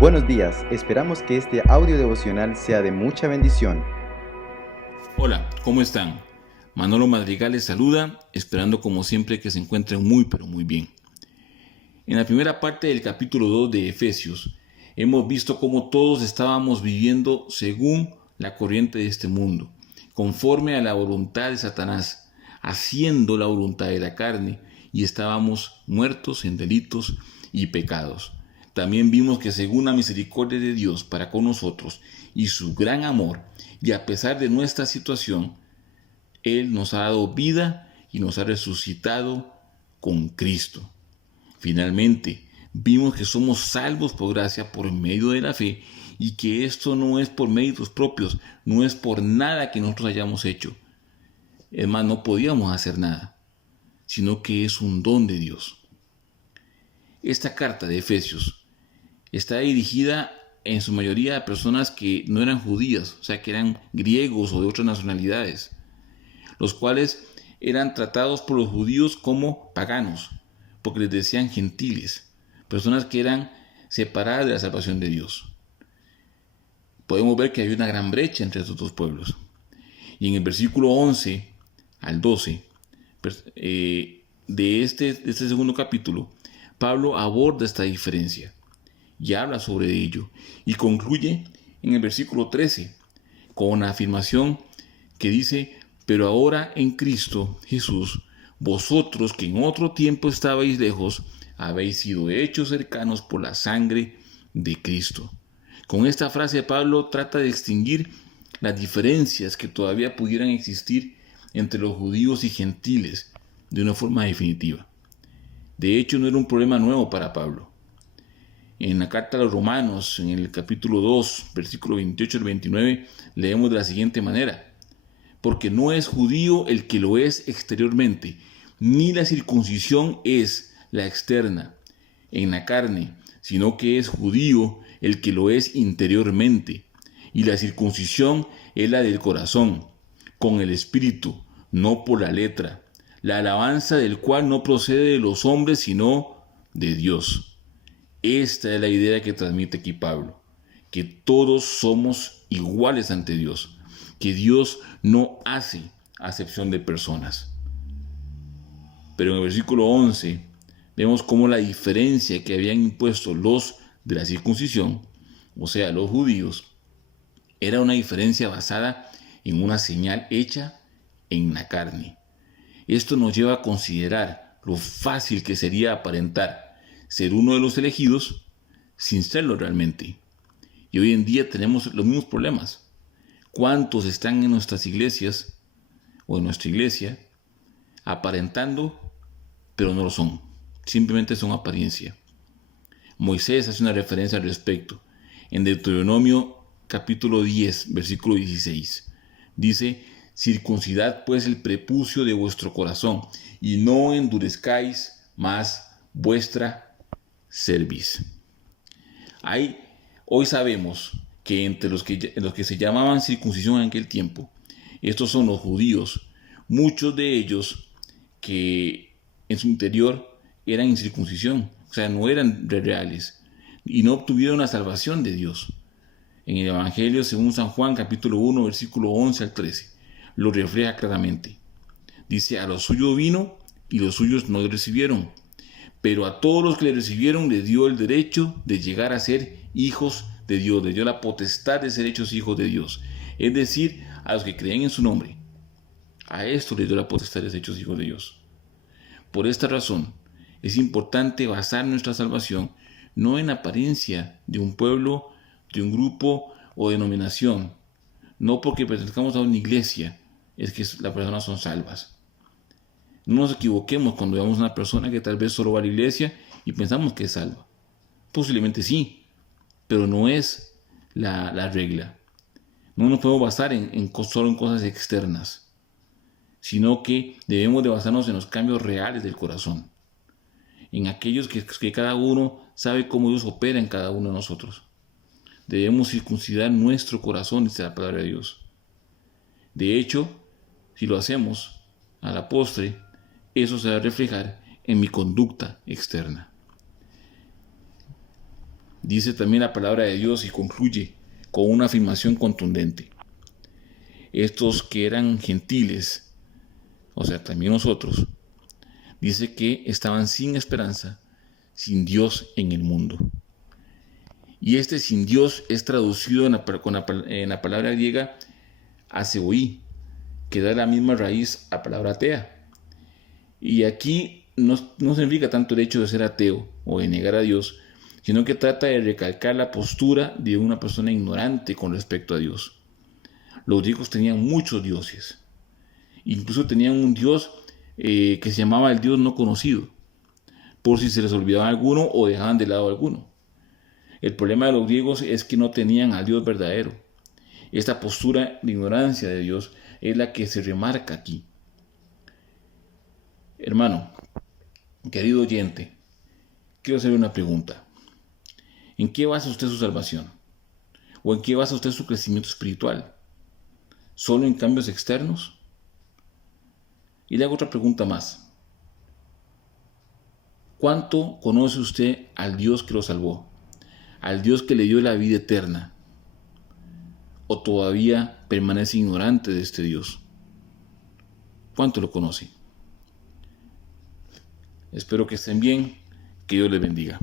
Buenos días, esperamos que este audio devocional sea de mucha bendición. Hola, ¿cómo están? Manolo Madrigal les saluda, esperando como siempre que se encuentren muy pero muy bien. En la primera parte del capítulo 2 de Efesios, hemos visto cómo todos estábamos viviendo según la corriente de este mundo, conforme a la voluntad de Satanás, haciendo la voluntad de la carne, y estábamos muertos en delitos y pecados. También vimos que según la misericordia de Dios para con nosotros y su gran amor, y a pesar de nuestra situación, Él nos ha dado vida y nos ha resucitado con Cristo. Finalmente, vimos que somos salvos por gracia por medio de la fe y que esto no es por méritos propios, no es por nada que nosotros hayamos hecho. Es más, no podíamos hacer nada, sino que es un don de Dios. Esta carta de Efesios está dirigida en su mayoría a personas que no eran judías, o sea, que eran griegos o de otras nacionalidades, los cuales eran tratados por los judíos como paganos, porque les decían gentiles, personas que eran separadas de la salvación de Dios. Podemos ver que hay una gran brecha entre estos dos pueblos. Y en el versículo 11 al 12 de este segundo capítulo, Pablo aborda esta diferencia y habla sobre ello y concluye en el versículo 13 con la afirmación que dice: pero ahora en Cristo Jesús, vosotros que en otro tiempo estabais lejos, habéis sido hechos cercanos por la sangre de Cristo. Con esta frase Pablo trata de extinguir las diferencias que todavía pudieran existir entre los judíos y gentiles de una forma definitiva. De hecho, no era un problema nuevo para Pablo. En la carta a los Romanos, en el capítulo 2, versículo 28 al 29, leemos de la siguiente manera: porque no es judío el que lo es exteriormente, ni la circuncisión es la externa, en la carne, sino que es judío el que lo es interiormente, y la circuncisión es la del corazón, con el espíritu, no por la letra, la alabanza del cual no procede de los hombres, sino de Dios. Esta es la idea que transmite aquí Pablo, que todos somos iguales ante Dios, que Dios no hace acepción de personas. Pero en el versículo 11 vemos cómo la diferencia que habían impuesto los de la circuncisión, o sea, los judíos, era una diferencia basada en una señal hecha en la carne. Esto nos lleva a considerar lo fácil que sería aparentar ser uno de los elegidos sin serlo realmente. Y hoy en día tenemos los mismos problemas. ¿Cuántos están en nuestras iglesias o en nuestra iglesia aparentando, pero no lo son? Simplemente son apariencia. Moisés hace una referencia al respecto. En Deuteronomio capítulo 10, versículo 16, dice: circuncidad pues el prepucio de vuestro corazón y no endurezcáis más vuestra cerviz. Hoy sabemos que entre los que se llamaban circuncisión en aquel tiempo, estos son los judíos, muchos de ellos que en su interior eran incircuncisión, o sea, no eran reales y no obtuvieron la salvación de Dios. En el Evangelio según San Juan capítulo 1 versículo 11 al 13 lo refleja claramente. Dice: a los suyos vino y los suyos no le recibieron, pero a todos los que le recibieron les dio el derecho de llegar a ser hijos de Dios, les dio la potestad de ser hechos hijos de Dios, es decir, a los que creen en su nombre. A esto les dio la potestad de ser hechos hijos de Dios. Por esta razón, es importante basar nuestra salvación no en la apariencia de un pueblo, de un grupo o denominación. No porque pertenezcamos a una iglesia es que las personas son salvas. No nos equivoquemos cuando veamos a una persona que tal vez solo va a la iglesia y pensamos que es salva. Posiblemente sí, pero no es la regla. No nos podemos basar solo en cosas externas, sino que debemos de basarnos en los cambios reales del corazón, en aquellos que cada uno sabe cómo Dios opera en cada uno de nosotros. Debemos circuncidar nuestro corazón, dice la palabra de Dios. De hecho, si lo hacemos, a la postre, eso se va a reflejar en mi conducta externa. Dice también la palabra de Dios y concluye con una afirmación contundente. Estos que eran gentiles, o sea, también nosotros, dice que estaban sin esperanza, sin Dios en el mundo. Y este sin Dios es traducido en la palabra griega aseboí, que da la misma raíz a palabra atea. Y aquí no significa tanto el hecho de ser ateo o de negar a Dios, sino que trata de recalcar la postura de una persona ignorante con respecto a Dios. Los griegos tenían muchos dioses, incluso tenían un dios que se llamaba el dios no conocido, por si se les olvidaba alguno o dejaban de lado alguno. El problema de los griegos es que no tenían al Dios verdadero. Esta postura de ignorancia de Dios es la que se remarca aquí. Hermano, querido oyente, quiero hacerle una pregunta. ¿En qué basa usted su salvación? ¿O en qué basa usted su crecimiento espiritual? ¿Solo en cambios externos? Y le hago otra pregunta más. ¿Cuánto conoce usted al Dios que lo salvó? ¿Al Dios que le dio la vida eterna? ¿O todavía permanece ignorante de este Dios? ¿Cuánto lo conoce? Espero que estén bien. Que Dios les bendiga.